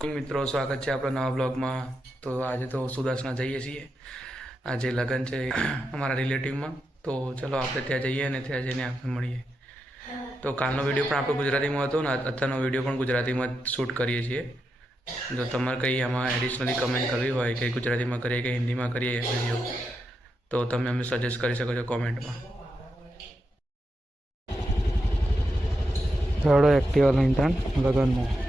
મિત્રો સ્વાગત છે આપણા નવા બ્લોગમાં। તો આજે તો સુદાસના જઈએ છીએ, આજે લગ્ન છે અમારા રિલેટિવમાં। તો ચલો આપણે ત્યાં જઈએ અને ત્યાં જઈને આપણે મળીએ। તો કાલનો વિડીયો પણ આપણે ગુજરાતીમાં હતો ને અત્યારનો વિડીયો પણ ગુજરાતીમાં શૂટ કરીએ છીએ। જો તમારે કંઈ આમાં એડિશનલી કમેન્ટ કરવી હોય કે ગુજરાતીમાં કરીએ કે હિન્દીમાં કરીએ વિડીયો, તો તમે અમને સજેસ્ટ કરી શકો છો કોમેન્ટમાં। થોડો એક્ટિવા લઈને તાન લગ્નમાં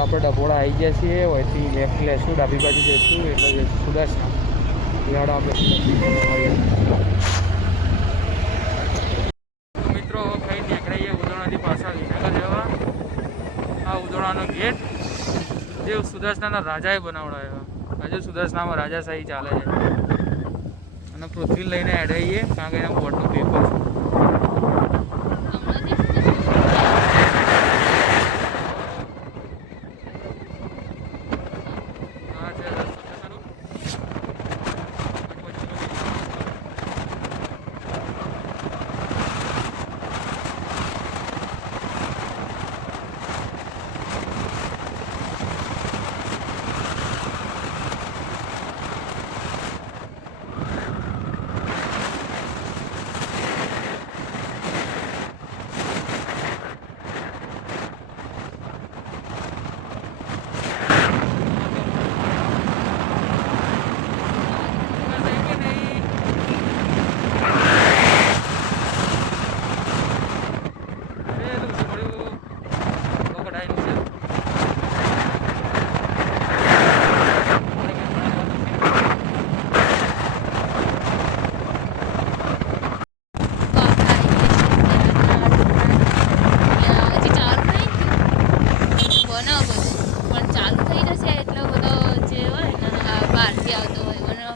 આપણે ડભોળા આવી ગયા છીએ। વહીથી લેફ્ટ લેશું, ડાબી બાજુ જઈશું એટલે સુદાસના યાડ આપણે મિત્રો ખાઈ નીકળીએ ઉદોણાથી પાછા વિનાગર જવા। આ ઉદોણાનો ગેટ જે સુદાસનાના રાજાએ બનાવડાયો। આજે સુદાસનામાં રાજાશાહી ચાલે છે અને પૃથ્વી લઈને એડાઈએ કારણ કે એના બોર્ડનું પેપર છે।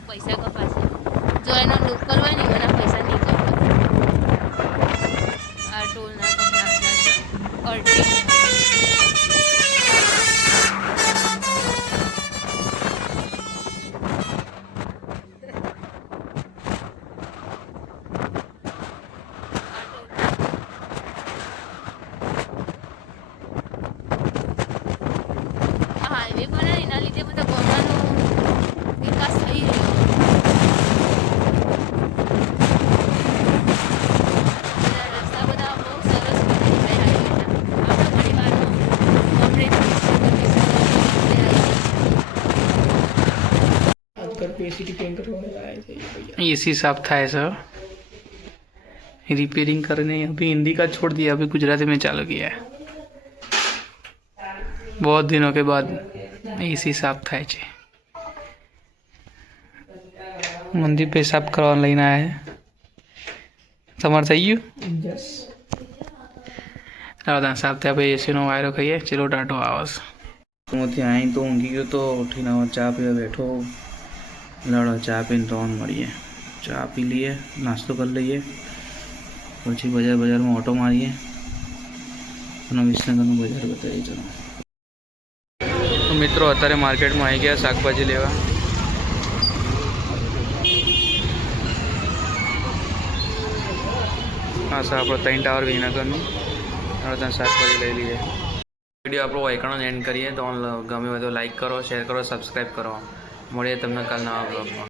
પૈસા કપાશે જો એનો લોકલ હોય ને એના પૈસા નહીં કપાશે। આ ટોલ ના અડધી હાઈવે બને એના લીધે બધા ગામડાનો વિકાસ થઈ રહ્યો। રસ્તા બધા બહુ સરસ બની ગયા एसी साफ था सर, रिपेयरिंग करने अभी हिंदी का छोड़ दिया, अभी गुजराती में चालू किया है। बहुत दिनों के बाद एसी साफ થાય છે। મંદિર पे साफ करवा લઈને આયા है। તમાર થઈ ગયું? યસ। આવા સાફ થયા પછી એસી નો વાયરો ખાઈએ। ચલો ટાટો આવસ। હું ત્યાં અહીં તો ઊંઘી ગયો તો ઉઠીને ચા પીવા બેઠો। લડો ચા પીને તો મળીએ, ચા પી લઈએ, નાસ્તો કરી લઈએ, પછી બજારમાં ઓટો મારીએ અને વિસનગરનું બજાર બતાવીએ। ચલો તો મિત્રો અત્યારે માર્કેટમાં આવી ગયા શાકભાજી લેવા। હા સર, આપણો 3 ટાવર વિનગરનું ત્યાં શાકભાજી લઈ લઈએ। વિડીયો આપણો વાયકાનો એન્ડ કરીએ। તો ગમે હોય તો લાઈક કરો, શેર કરો, સબસ્ક્રાઈબ કરો। મળીએ તમને કાલ નવા બ્લોગમાં।